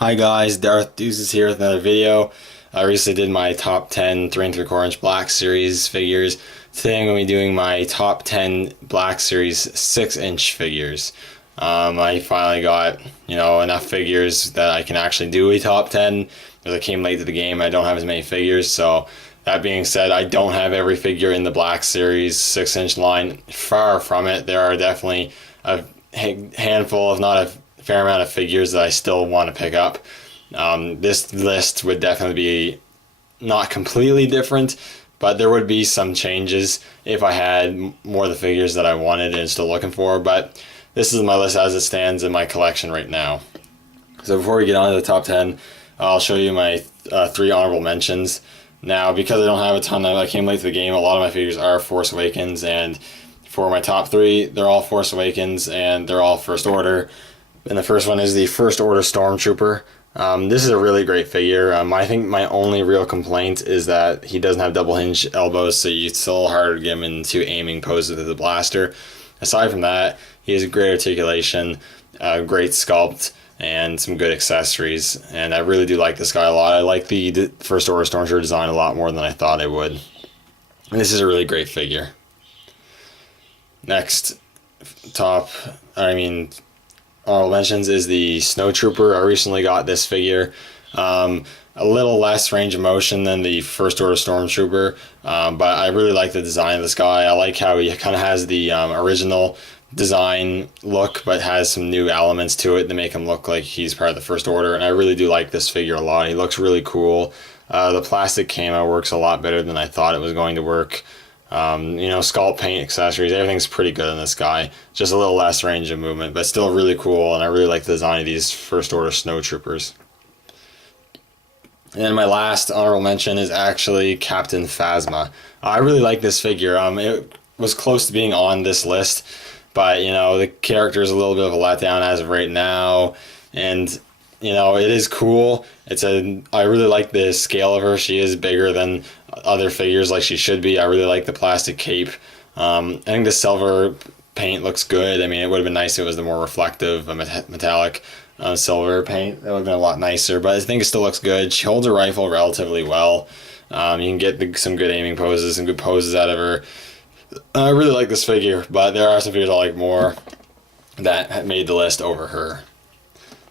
Hi guys, Darth Deuces here with another video. I recently did my top 10 3 3/4 inch Black Series figures. Today I'm going to be doing my top 10 Black Series 6 inch figures. I finally got, enough figures that I can actually do a top 10. Because I came late to the game, I don't have as many figures. So that being said, I don't have every figure in the Black Series 6 inch line. Far from it. There are definitely a handful, if not a fair amount of figures that I still want to pick up. This list would definitely be not completely different, but there would be some changes if I had more of the figures that I wanted and still looking for. But this is my list as it stands in my collection right now. So before we get on to the top 10, I'll show you my 3 honorable mentions. Now, because I don't have a ton I came late to the game, a lot of my figures are Force Awakens, and for my top 3, they're all Force Awakens and they're all First Order. And the first one is the First Order Stormtrooper. This is a really great figure. I think my only real complaint is that he doesn't have double hinge elbows, so it's still harder to get him into aiming poses with the blaster. Aside from that, he has great articulation, great sculpt, and some good accessories. And I really do like this guy a lot. I like the First Order Stormtrooper design a lot more than I thought I would. And this is a really great figure. Next, honorable mentions is the Snowtrooper. I recently got this figure. A little less range of motion than the First Order Stormtrooper, but I really like the design of this guy. I like how he kind of has the original design look, but has some new elements to it to make him look like he's part of the First Order, and I really do like this figure a lot. He looks really cool. The plastic camo works a lot better than I thought it was going to work. Sculpt, paint, accessories, everything's pretty good on this guy. Just a little less range of movement, but still really cool, and I really like the design of these First Order Snowtroopers. And then my last honorable mention is actually Captain Phasma. I really like this figure. It was close to being on this list, but, the character is a little bit of a letdown as of right now, and it is cool. I really like the scale of her. She is bigger than other figures like she should be. I really like the plastic cape. I think the silver paint looks good. I mean, it would have been nice if it was the more reflective, metallic silver paint. That would have been a lot nicer, but I think it still looks good. She holds her rifle relatively well. You can get some good aiming poses, some good poses out of her. I really like this figure, but there are some figures I like more that made the list over her.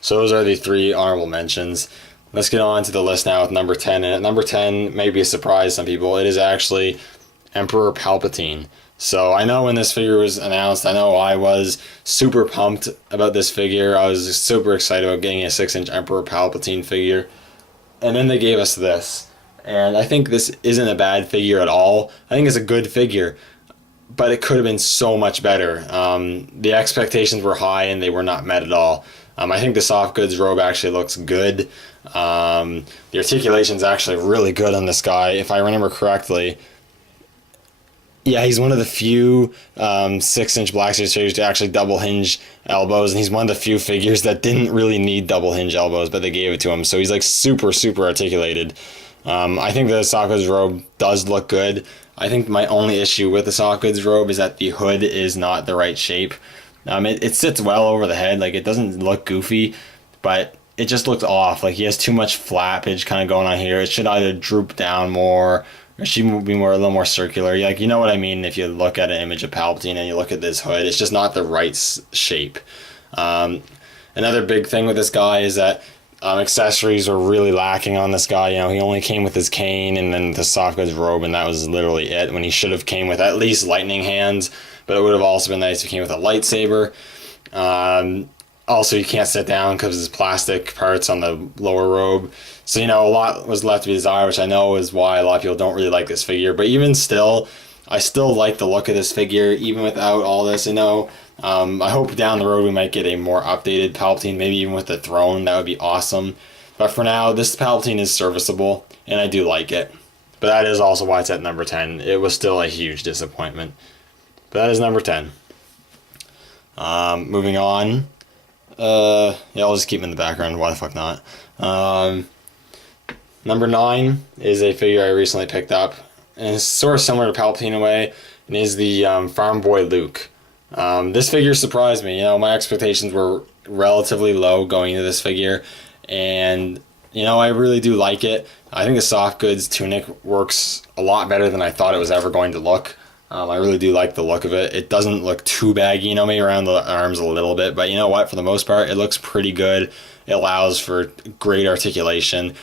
So those are the 3 honorable mentions. Let's get on to the list now with number 10. And at number 10, may be a surprise to some people, it is actually Emperor Palpatine. So I know when this figure was announced, I know I was super pumped about this figure. I was super excited about getting a 6-inch Emperor Palpatine figure. And then they gave us this. And I think this isn't a bad figure at all. I think it's a good figure, but it could have been so much better. The expectations were high and they were not met at all. I think the soft goods robe actually looks good. The articulation is actually really good on this guy, if I remember correctly. Yeah, he's one of the few 6-inch Black Series figures to actually double hinge elbows, and he's one of the few figures that didn't really need double hinge elbows, but they gave it to him. So he's like super articulated. I think the soft goods robe does look good. I think my only issue with the soft goods robe is that the hood is not the right shape. It sits well over the head, like it doesn't look goofy, but it just looks off. Like he has too much flappage kind of going on here. It should either droop down more, or it should be a little more circular. Like, you know what I mean? If you look at an image of Palpatine and you look at this hood, it's just not the right shape. Another big thing with this guy is that accessories are really lacking on this guy. He only came with his cane and then the soft goods robe, and that was literally it, when he should have came with at least lightning hands. But it would have also been nice if he came with a lightsaber. Also, you can't sit down because of his plastic parts on the lower robe. So, a lot was left to be desired, which I know is why a lot of people don't really like this figure. But even still, I still like the look of this figure, even without all this. I hope down the road we might get a more updated Palpatine, maybe even with the throne. That would be awesome. But for now, this Palpatine is serviceable, and I do like it. But that is also why it's at number 10. It was still a huge disappointment. But that is number 10. Moving on. I'll just keep him in the background. Why the fuck not? Number 9 is a figure I recently picked up. And it's sort of similar to Palpatine in a way. And is the Farm Boy Luke. This figure surprised me. My expectations were relatively low going into this figure. and I really do like it. I think the soft goods tunic works a lot better than I thought it was ever going to look. I really do like the look of it. It doesn't look too baggy, maybe around the arms a little bit, but you know what? For the most part, it looks pretty good. It allows for great articulation.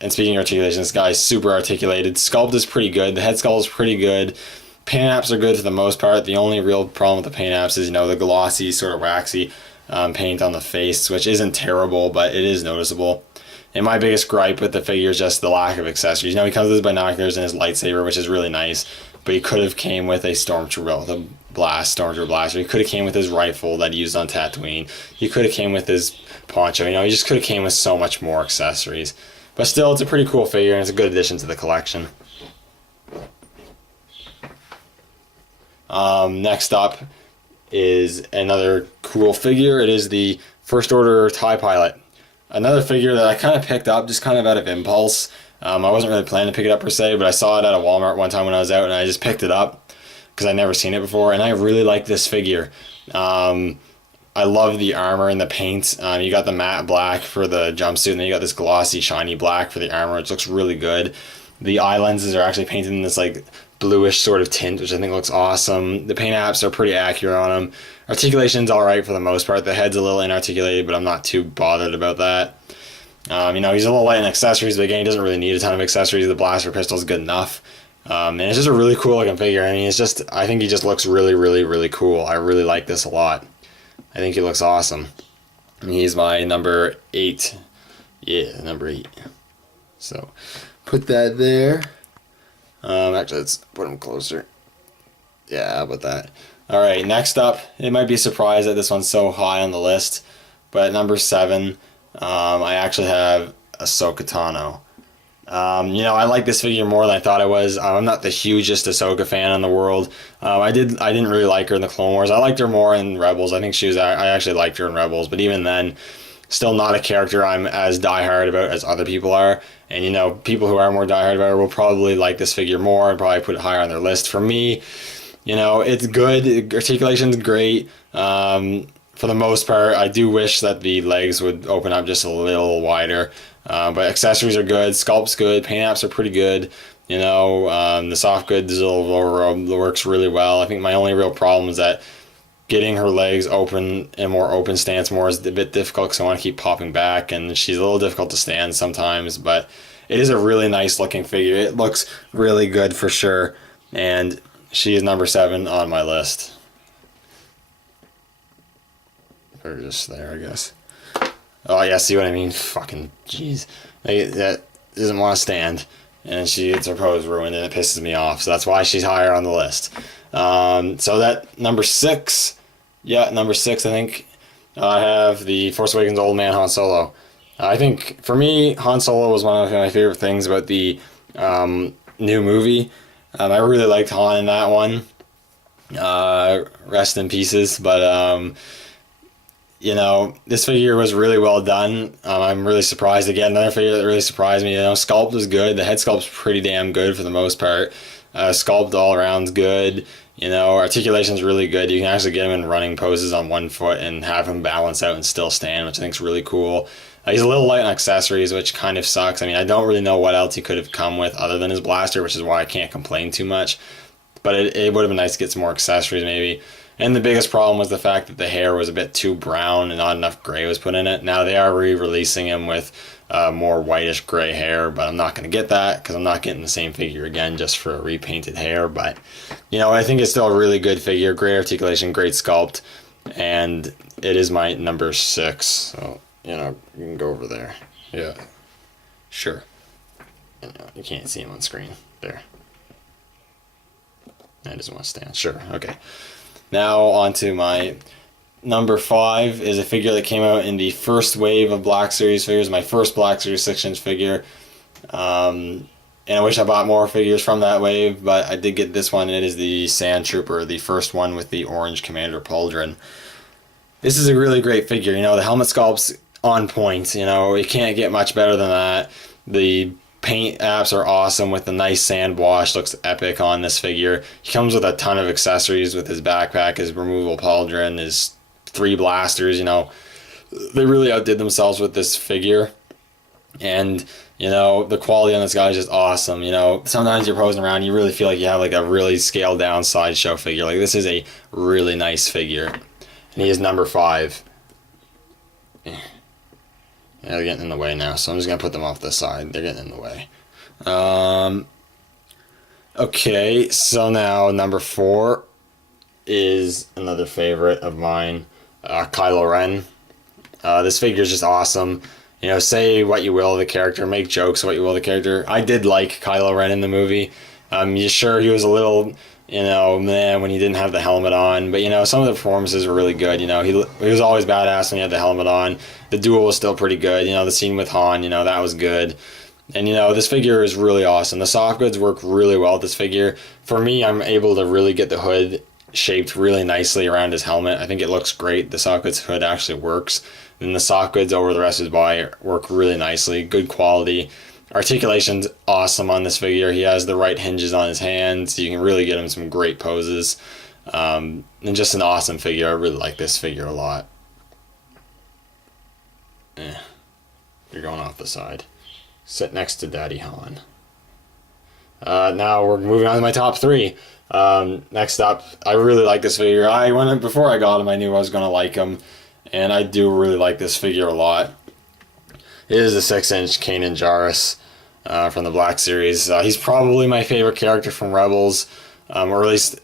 And speaking of articulation, this guy's super articulated. Sculpt is pretty good. The head sculpt is pretty good. Paint apps are good for the most part. The only real problem with the paint apps is, the glossy, sort of waxy paint on the face, which isn't terrible, but it is noticeable. And my biggest gripe with the figure is just the lack of accessories. He comes with his binoculars and his lightsaber, which is really nice, but he could have came with a stormtrooper, the stormtrooper blaster. He could have came with his rifle that he used on Tatooine. He could have came with his poncho. He just could have came with so much more accessories. But still, it's a pretty cool figure, and it's a good addition to the collection. Next up is another cool figure. It is the First Order TIE Pilot. Another figure that I kind of picked up just kind of out of impulse. I wasn't really planning to pick it up per se, but I saw it at a Walmart one time when I was out, and I just picked it up because I'd never seen it before, and I really like this figure. I love the armor and the paint. You got the matte black for the jumpsuit, and then you got this glossy, shiny black for the armor, which looks really good. The eye lenses are actually painted in this like bluish sort of tint, which I think looks awesome. The paint apps are pretty accurate on them. Articulation's alright for the most part. The head's a little inarticulated, but I'm not too bothered about that. He's a little light in accessories, but again, he doesn't really need a ton of accessories. The blaster pistol is good enough. And it's just a really cool looking figure. I think he just looks really, really, really cool. I really like this a lot. I think he looks awesome. And he's my number 8. Yeah, number 8. So, put that there. Actually, let's put him closer. Yeah, how about that? Alright, next up, it might be a surprise that this one's so high on the list, but at number 7, I actually have Ahsoka Tano. I like this figure more than I thought I was. I'm not the hugest Ahsoka fan in the world. I didn't really like her in the Clone Wars. I liked her more in Rebels. I actually liked her in Rebels, but even then, still not a character I'm as diehard about as other people are. And people who are more diehard about her will probably like this figure more and probably put it higher on their list. For me, it's good. Articulation's great. For the most part, I do wish that the legs would open up just a little wider. But accessories are good. Sculpt's good. Paint apps are pretty good. The soft goods lower robe works really well. I think my only real problem is that getting her legs open in a more open stance more is a bit difficult because I want to keep popping back, and she's a little difficult to stand sometimes, but it is a really nice looking figure. It looks really good for sure, and she is number 7 on my list. Or just there, I guess. Oh yeah, see what I mean? Fucking jeez. That doesn't want to stand, and she gets her pose ruined, and it pisses me off, so that's why she's higher on the list. So that number 6, I think I have the Force Awakens Old Man Han Solo. I think for me, Han Solo was one of my favorite things about the new movie. I really liked Han in that one. Rest in pieces, but this figure was really well done. I'm really surprised. Again, another figure that really surprised me. Sculpt was good. The head sculpt's pretty damn good for the most part. Sculpt all around's good. Articulation's really good. You can actually get him in running poses on one foot and have him balance out and still stand, which I think is really cool. He's a little light on accessories, which kind of sucks. I don't really know what else he could have come with other than his blaster, which is why I can't complain too much. But it would have been nice to get some more accessories maybe. And the biggest problem was the fact that the hair was a bit too brown and not enough gray was put in it. Now they are re-releasing him with more whitish gray hair, but I'm not going to get that because I'm not getting the same figure again just for a repainted hair. But, I think it's still a really good figure. Great articulation, great sculpt, and it is my number 6. So, you can go over there. Yeah, sure. You can't see him on screen. There. I just want to stand. Sure, okay. Now on to my number 5 is a figure that came out in the first wave of Black Series figures, my first Black Series 6-inch figure. And I wish I bought more figures from that wave, but I did get this one. It is the Sand Trooper, the first one with the orange Commander Pauldron. This is a really great figure. The helmet sculpt's on point. It can't get much better than that. The paint apps are awesome with the nice sand wash. Looks epic on this figure. He comes with a ton of accessories with his backpack, his removable pauldron, his 3 blasters. They really outdid themselves with this figure. And, the quality on this guy is just awesome. Sometimes you're posing around, you really feel like you have like a really scaled down sideshow figure. Like, this is a really nice figure. And he is number 5. Yeah, they're getting in the way now, so I'm just going to put them off the side. They're getting in the way. Okay, so now number 4 is another favorite of mine, Kylo Ren. This figure is just awesome. Say what you will of the character, make jokes what you will of the character. I did like Kylo Ren in the movie. You sure he was a little, man, when he didn't have the helmet on. But, some of the performances were really good. He was always badass when he had the helmet on. The duel was still pretty good. The scene with Han, that was good. And, this figure is really awesome. The soft goods work really well with this figure. For me, I'm able to really get the hood shaped really nicely around his helmet. I think it looks great. The soft goods hood actually works. And the soft goods over the rest of his body work really nicely. Good quality. Articulation's awesome on this figure. He has the right hinges on his hands. So you can really get him some great poses. And just an awesome figure. I really like this figure a lot. You're going off the side. Sit next to Daddy Han. Now we're moving on to my top 3. Next up, I really like this figure. Before I got him, I knew I was going to like him. And I do really like this figure a lot. It is a 6-inch Kanan Jarrus from the Black Series. He's probably my favorite character from Rebels, or at least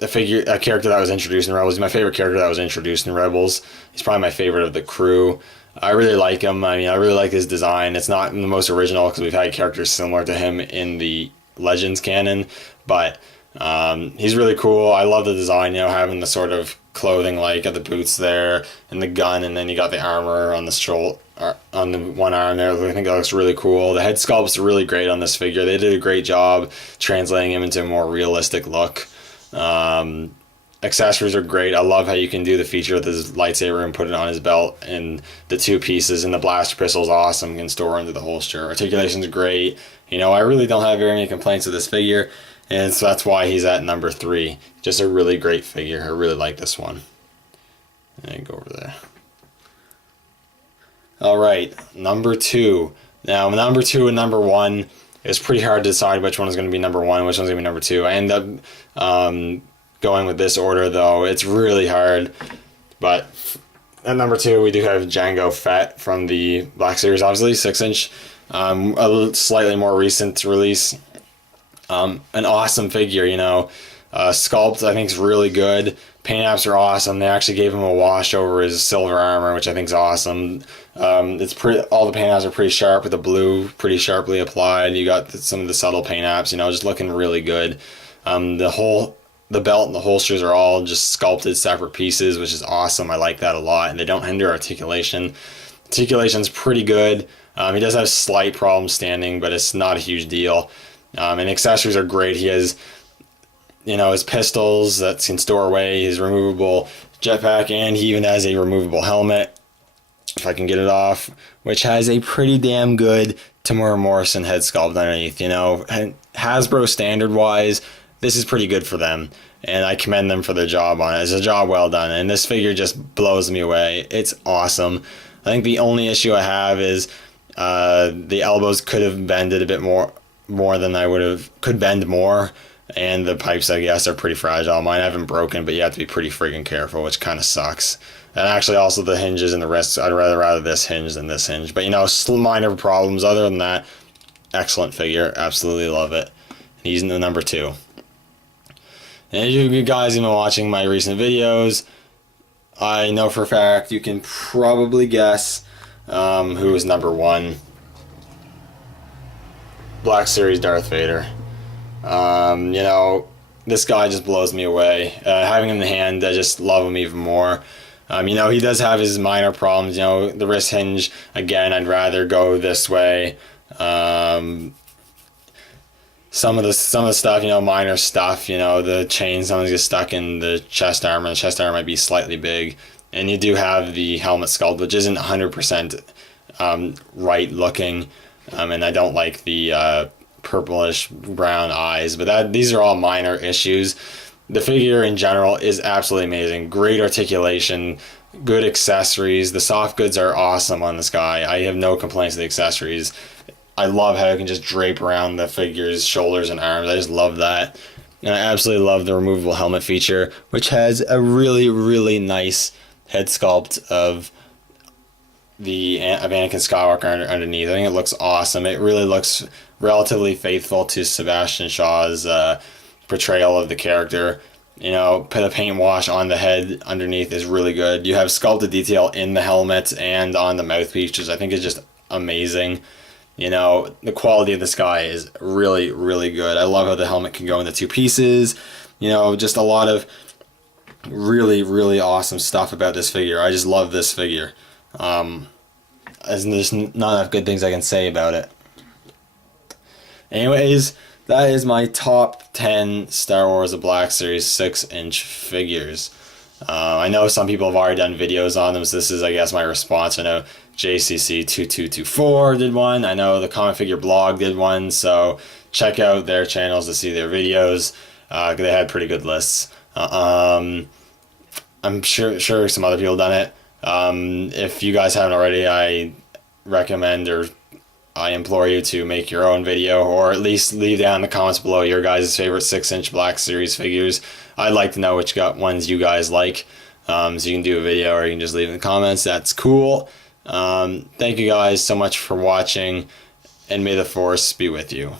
a character that was introduced in Rebels. He's my favorite character that was introduced in Rebels. He's probably my favorite of the crew. I really like him. I really like his design. It's not the most original because we've had characters similar to him in the Legends canon, but he's really cool. I love the design, having the sort of clothing like at the boots there and the gun, and then you got the armor on the shoulder, on the one arm there. I think that looks really cool. The head sculpt's really great on this figure. They did a great job translating him into a more realistic look. Accessories are great. I love how you can do the feature with his lightsaber and put it on his belt, and the 2 pieces, and the blaster pistol's awesome. You can store into the holster. Articulation's great. I really don't have very many complaints with this figure, and so that's why he's at number 3. Just a really great figure. I really like this one. And go over there. Alright, number 2. Now, number 2 and number 1, it's pretty hard to decide which one is going to be number 1 and which one's going to be number 2. I end up going with this order, though. It's really hard. But at number 2, we do have Jango Fett from the Black Series, obviously, 6-inch. A slightly more recent release. An awesome figure, sculpt, I think, is really good. Paint apps are awesome. They actually gave him a wash over his silver armor, which I think is awesome. It's all the paint apps are pretty sharp, with the blue pretty sharply applied. You got some of the subtle paint apps, just looking really good. The belt and the holsters are all just sculpted separate pieces, which is awesome. I like that a lot, and they don't hinder articulation. Articulation's pretty good. He does have slight problems standing, but it's not a huge deal. And accessories are great. He has, his pistols that can store away, his removable jetpack, and he even has a removable helmet, if I can get it off, which has a pretty damn good Tamura Morrison head sculpt underneath. And Hasbro standard-wise, this is pretty good for them, and I commend them for their job on it. It's a job well done, and this figure just blows me away. It's awesome. I think the only issue I have is the elbows could have bended a bit more than I would have, could bend more, and the pipes, I guess, are pretty fragile. Mine haven't broken, but you have to be pretty friggin' careful, which kind of sucks. And actually, also the hinges and the wrists, I'd rather this hinge than this hinge. But, minor problems. Other than that, excellent figure. Absolutely love it. He's in the number 2. And if you guys have been watching my recent videos, I know for a fact you can probably guess who is number 1. Black Series Darth Vader. This guy just blows me away. Having him in the hand, I just love him even more. He does have his minor problems. The wrist hinge, again, I'd rather go this way. Some of the stuff, minor stuff, the chain sometimes gets stuck in the chest armor. The chest armor might be slightly big. And you do have the helmet sculpt, which isn't 100% right looking. And I don't like the purplish brown eyes, but these are all minor issues. The figure in general is absolutely amazing. Great articulation. good accessories. The soft goods are awesome on this guy. I have no complaints with the accessories. I love how you can just drape around the figure's shoulders and arms. I just love that. And I absolutely love the removable helmet feature, which has a really, really nice head sculpt of Anakin Skywalker underneath. I think it looks awesome. It really looks relatively faithful to Sebastian Shaw's portrayal of the character. You know, put a paint wash on the head underneath is really good. You have sculpted detail in the helmet and on the mouthpiece, which I think is just amazing. You know, the quality of this guy is really, really good. I love how the helmet can go into two pieces. You know, just a lot of really, really awesome stuff about this figure. I just love this figure. There's not enough good things I can say about it. Anyways, that is my top 10 Star Wars The Black Series 6-inch figures. I know some people have already done videos on them, so this is, I guess, my response. I know JCC2224 did one. I know the Comic Figure Blog did one, so check out their channels to see their videos. They had pretty good lists. I'm sure some other people done it. If you guys haven't already, I recommend or I implore you to make your own video, or at least leave down in the comments below your guys' favorite 6-inch Black Series figures. I'd like to know which ones you guys like. So you can do a video or you can just leave in the comments. That's cool. Thank you guys so much for watching, and may the Force be with you.